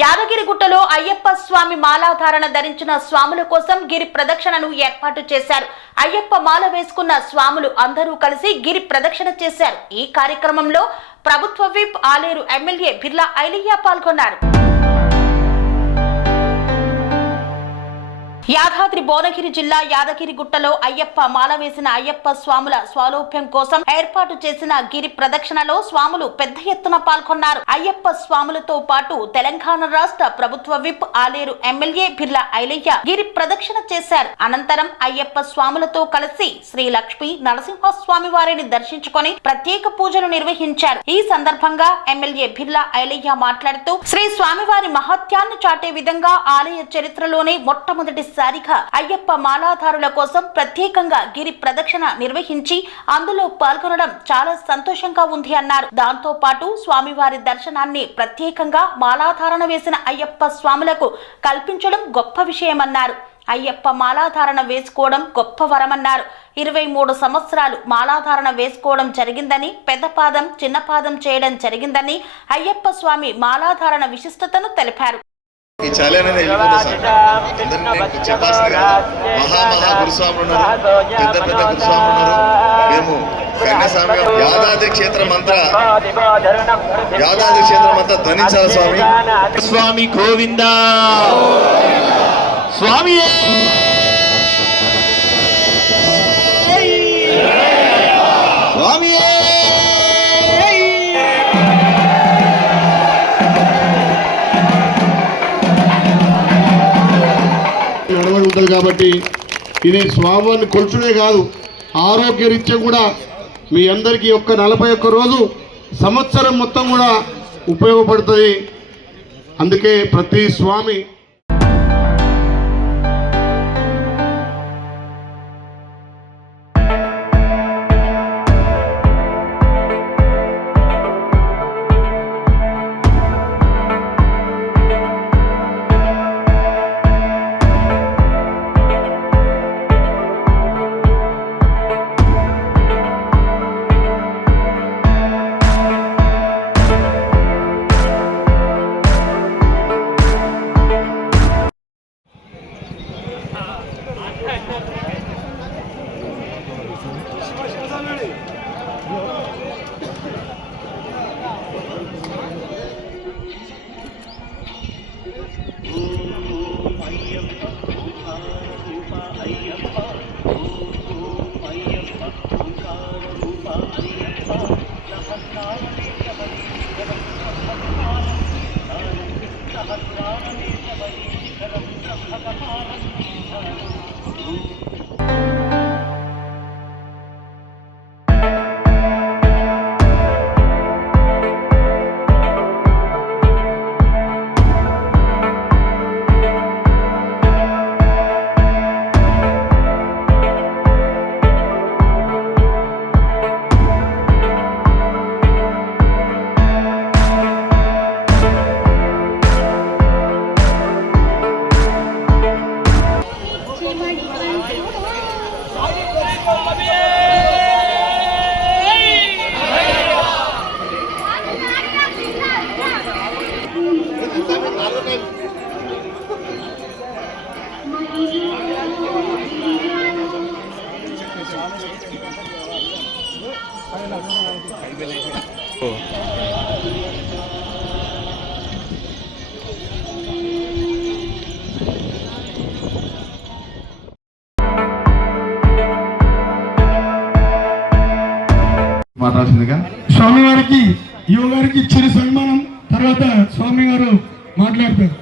యాదగిరిగుట్టలో అయ్యప్ప స్వామి మాలాధారణ ధరించిన స్వాముల కోసం గిరి ప్రదక్షిణను ఏర్పాటు చేశారు. అయ్యప్ప మాల వేసుకున్న స్వాములు అందరూ కలిసి గిరి ప్రదక్షిణ చేశారు. ఈ కార్యక్రమంలో ప్రభుత్వ విప్ ఆలేరు ఎమ్మెల్యే బిర్లా ఐలయ్య పాల్గొన్నారు. యాదాద్రి భువనగిరి జిల్లా యాదగిరిగుట్టలో అయ్యప్ప మాల వేసిన అయ్యప్ప స్వాముల స్వాలోప్యం కోసం ఏర్పాటు చేసిన గిరి ప్రదక్షిణలో స్వాములు పెద్ద ఎత్తున పాల్గొన్నారు. అయ్యప్ప స్వాములతో పాటు తెలంగాణ రాష్ట్ర ప్రభుత్వ విప్ ఆలేరు ఎమ్మెల్యే బిర్లా ఐలయ్య గిరి ప్రదక్షిణ చేశారు. అనంతరం అయ్యప్ప స్వాములతో కలిసి శ్రీ లక్ష్మీ నరసింహస్వామి వారిని దర్శించుకొని ప్రత్యేక పూజలు నిర్వహించారు. ఈ సందర్భంగా ఎమ్మెల్యే బిర్లా ఐలయ్య మాట్లాడుతూ శ్రీ స్వామివారి మహత్యాన్ని చాటే విధంగా ఆలయ చరిత్రలోనే మొట్టమొదటి అయ్యప్ప మాలాధారుల కోసం ప్రత్యేకంగా గిరి ప్రదక్షిణ నిర్వహించి అందులో పాల్గొనడం చాలా సంతోషంగా ఉంది అన్నారు. దాంతో పాటు స్వామివారి దర్శనాన్ని ప్రత్యేకంగా మాలాధారణ వేసిన అయ్యప్ప స్వాములకు కల్పించడం గొప్ప విషయమన్నారు. అయ్యప్ప మాలాధారణ వేసుకోవడం గొప్ప వరమన్నారు. 23 సంవత్సరాలు మాలాధారణ వేసుకోవడం జరిగిందని, పెద్ద పాదం చిన్న పాదం చేయడం జరిగిందని అయ్యప్ప స్వామి మాలాధారణ విశిష్టతను తెలిపారు. ఈ చాలి అనేది చెప్పాల్సిందిగా మహా గురుస్వాములు ఉన్నారు, పెద్ద గురుస్వాములు ఉన్నారు. మేము కన్యాస్వామి యాదాద్రి క్షేత్రం అంతా ధ్వనించాలి. స్వామి స్వామి గోవింద స్వామి స్వామి ఉంటుంది కాబట్టి ఇది స్వామివారిని కొలుచుడే కాదు, ఆరోగ్యరీత్యా కూడా మీ అందరికీ 41 రోజు సంవత్సరం మొత్తం కూడా ఉపయోగపడుతుంది. అందుకే ప్రతి స్వామి స్వామి వారికి యువ గారికి ఇచ్చిన సన్మానం తర్వాత స్వామి గారు మాట్లాడతారు.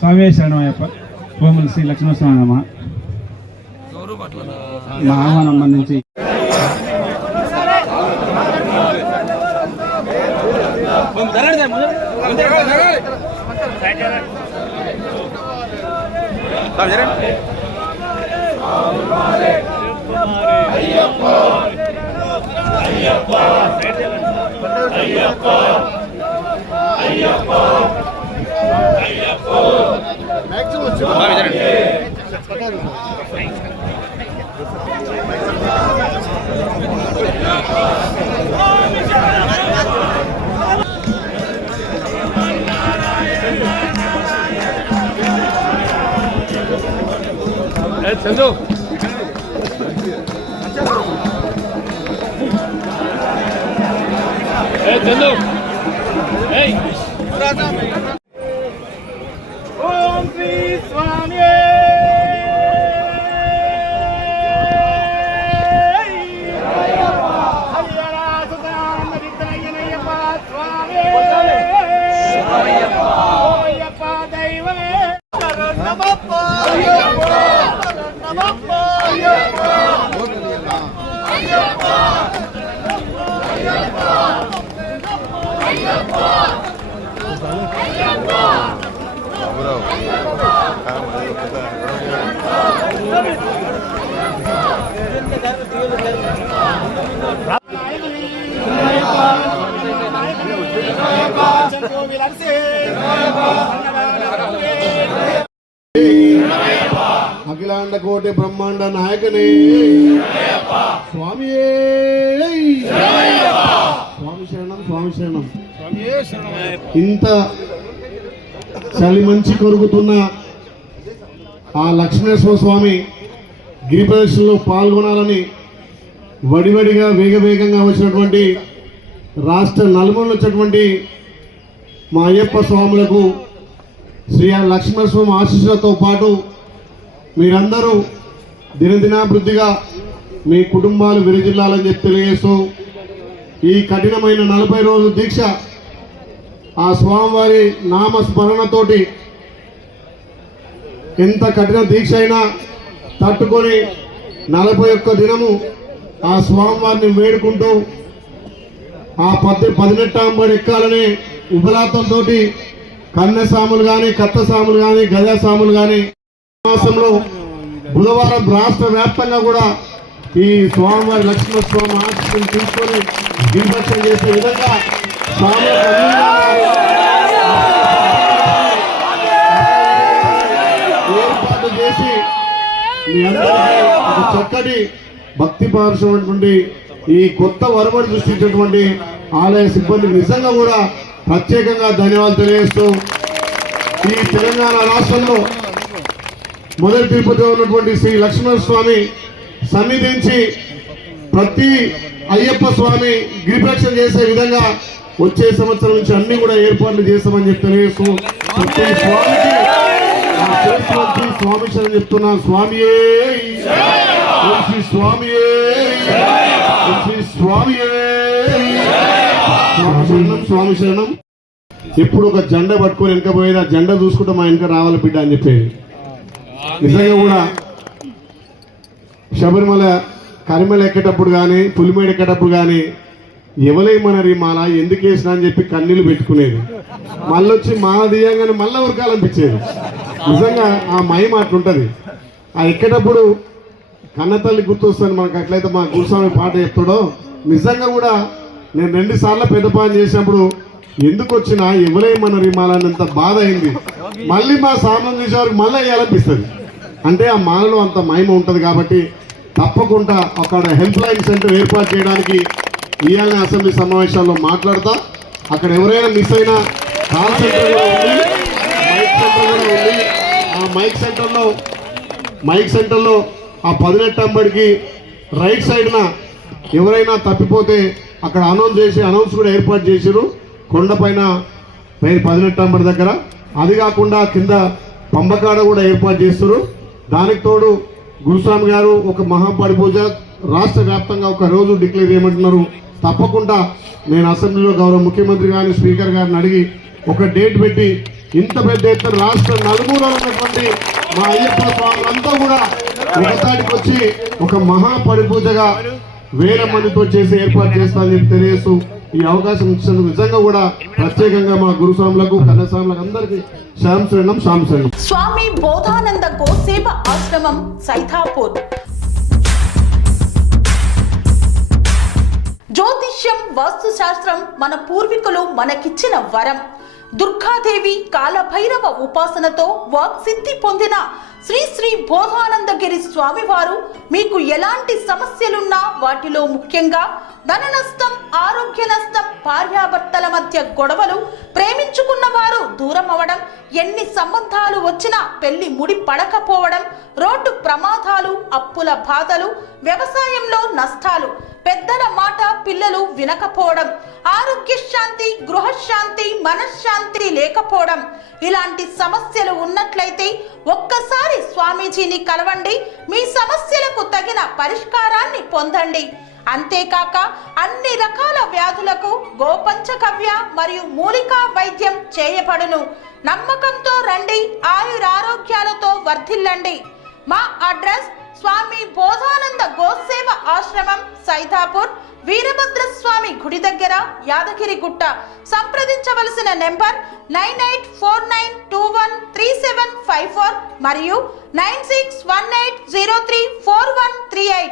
స్వామి శరణమయ్యప్ప. కోమల శ్రీ లక్ష్మణస్వామి మా ఆహ్వానం నుంచి చందు చందు ఓం శ్రీ స్వామి అఖిలాండ కోటి బ్రహ్మాండ నాయకనే స్వామి స్వామి శరణం స్వామి శరణం. ఇంత చలి మంచి కొరుకుతున్న ఆ లక్ష్మీనరసింహ స్వామి గిరి ప్రదర్శనలో పాల్గొనాలని వడివడిగా వేగవేగంగా వచ్చినటువంటి రాష్ట్ర నలుమూలలు వచ్చినటువంటి మా అయ్యప్ప స్వాములకు శ్రీ లక్ష్మీనరసింహ ఆశీస్సులతో పాటు మీరందరూ దినదినాభివృద్ధిగా మీ కుటుంబాలు విరజిల్లాలని చెప్పి తెలియజేస్తూ ఈ కఠినమైన 40 రోజుల దీక్ష ఆ స్వామివారి నామస్మరణతోటి ఎంత కఠిన దీక్ష అయినా తట్టుకొని 41 దినము ఆ స్వామివారిని వేడుకుంటూ ఆ 18 అంబడి ఎక్కాలనే ఉపలాతంతో కన్నెసాములు కానీ కత్తసాములు కానీ గజాసాములు కానీ మాసంలో బుధవారం రాష్ట్ర వ్యాప్తంగా కూడా ఈ స్వామివారి లక్ష్మణస్వామి ఆశీస్సులు తీసుకొని గిరిభక్షణ చేసే విధంగా ఏర్పాటు చేసి మీ అందరికీ ఒక చక్కటి భక్తి పార్శ్వమైనటువంటి ఈ కొత్త వరమని సృష్టించినటువంటి ఆలయ సిబ్బందికి నిజంగా కూడా ప్రత్యేకంగా ధన్యవాదాలు తెలియజేస్తూ ఈ తెలంగాణ రాష్ట్రంలో మొదటి తిరుపతిలో ఉన్నటువంటి శ్రీ లక్ష్మణస్వామి సన్నిధించి ప్రతి అయ్యప్ప స్వామి గిరిప్రదక్షిణ చేసే విధంగా వచ్చే సంవత్సరం నుంచి అన్ని కూడా ఏర్పాట్లు చేస్తామని చెప్పి తెలియజేస్తూ ప్రతి స్వామికి స్వామి శరణం చెప్తున్నా. స్వామియే శ్రీ స్వామియే శ్రీ స్వామియే శరణం స్వామి శరణం. ఎప్పుడు ఒక జెండా పట్టుకొని వెనక పోయేది, ఆ జెండా చూసుకుంటే మా వెనక రావాలి బిడ్డ అని చెప్పేది. నిజంగా కూడా శబరిమల కరిమల ఎక్కేటప్పుడు కానీ పులిమేడ ఎక్కేటప్పుడు కానీ ఎవలేమనరి మాల ఎందుకు వేసినా అని చెప్పి కన్నీళ్ళు పెట్టుకునేది. మళ్ళీ వచ్చి మాల తీయంగానే మళ్ళీ ఉరకాలనిపించేది. నిజంగా ఆ మహిమ అట్లుంటుంది. ఆ ఎక్కేటప్పుడు కన్నతల్లి గుర్తొస్తుంది మనకు. అట్లయితే మా గురుస్వామి పాట చెప్తాడో నిజంగా కూడా నేను 2 సార్లు పెద్ద పని చేసినప్పుడు ఎందుకు వచ్చినా ఎవరేమన్నారు మాలన్నంత బాధ అయింది. మళ్ళీ మా సామం చేసేవారికి మళ్ళీ వేయాలనిపిస్తుంది. అంటే ఆ మాలలో అంత మహిమ ఉంటుంది. కాబట్టి తప్పకుండా అక్కడ హెల్ప్ లైన్ సెంటర్ ఏర్పాటు చేయడానికి ఇవాళ అసెంబ్లీ సమావేశాల్లో మాట్లాడతా. అక్కడ ఎవరైనా మిస్ అయినా కాల్ సెంటర్ కూడా ఉంది, మైక్ సెంటర్ కూడా ఉంది. ఆ మైక్ సెంటర్లో ఆ 18 అంబడికి రైట్ సైడ్న ఎవరైనా తప్పిపోతే అక్కడ అనౌన్స్ కూడా ఏర్పాటు చేశారు కొండపైన 18 అంబడి దగ్గర. అది కాకుండా కింద పంబకాడ కూడా ఏర్పాటు చేస్తారు. దానికి తోడు గురుస్వామి గారు ఒక మహాపడి పూజ రాష్ట్ర వ్యాప్తంగా ఒక రోజు డిక్లేర్ చేయమంటున్నారు. తప్పకుండా నేను అసెంబ్లీలో గౌరవ ముఖ్యమంత్రి గారిని స్పీకర్ గారిని అడిగి ఒక డేట్ పెట్టి ఇంత పెద్ద ఎత్తున రాష్ట్ర నలుమూలలో ఉన్నటువంటి మా అయ్యప్ప స్వాములంతా కూడా ఒకసారికి వచ్చి ఒక మహాపడి పూజగా 1000 మందితో చేసి ఏర్పాటు చేస్తానని చెప్పి తెలియజేస్తూ ఈ అవకాశం ఇచ్చినందుకు నిజంగా కూడా ప్రత్యేకంగా మా గురుస్వాములకు కన్నస్వాములకు అందరికీ శాంశరణం శాంశరణం. స్వామి బోధానంద గోసేవ ఆశ్రమం సైతాపూర్. జ్యోతిష్యం వాస్తు శాస్త్రం మన పూర్వీకులు మనకిచ్చిన వరం. దుర్గాదేవి కాలభైరవ ఉపాసనతో వాక్సిద్ధి పొందిన శ్రీ శ్రీ బోధానందగిరి స్వామివారు మీకు ఎలాంటి సమస్యలున్నా వాటిలో ముఖ్యంగా ధన నష్టం, ఆరోగ్య నష్టం, భార్యాభర్తల మధ్య గొడవలు, ప్రేమించుకున్న వారు దూరం అవడం, ఎన్ని సంబంధాలు వచ్చినా పెళ్లి ముడి పడకపోవడం, రోడ్డు ప్రమాదాలు, అప్పుల బాధలు, వ్యవసాయంలో నష్టాలు, పెద్దల మాట పిల్లలు వినకపోవడం, ఆరోగ్య శాంతి, గృహశాంతి, మనశ్శాంతి లేకపోవడం, ఇలాంటి సమస్యలు ఉన్నట్లయితే ఒక్కసారి స్వామీజీని కలవండి. మీ సమస్యలకు తగిన పరిష్కారాన్ని పొందండి. అంతేకాక అన్ని రకాల వ్యాధులకు గోపంచకవ్య మరియు మూలికా వైద్యం చేయబడును. నమ్మకంతో రండి, ఆయురారోగ్యాలతో వర్ధిల్లండి. మా అడ్రస్ స్వామి బోధానంద గోసేవ ఆశ్రమం, సైదాపూర్, వీరభద్రస్వామి గుడి దగ్గర, యాదగిరిగుట్ట. సంప్రదించవలసిన నెంబర్ 9849213754 మరియు 9618034138.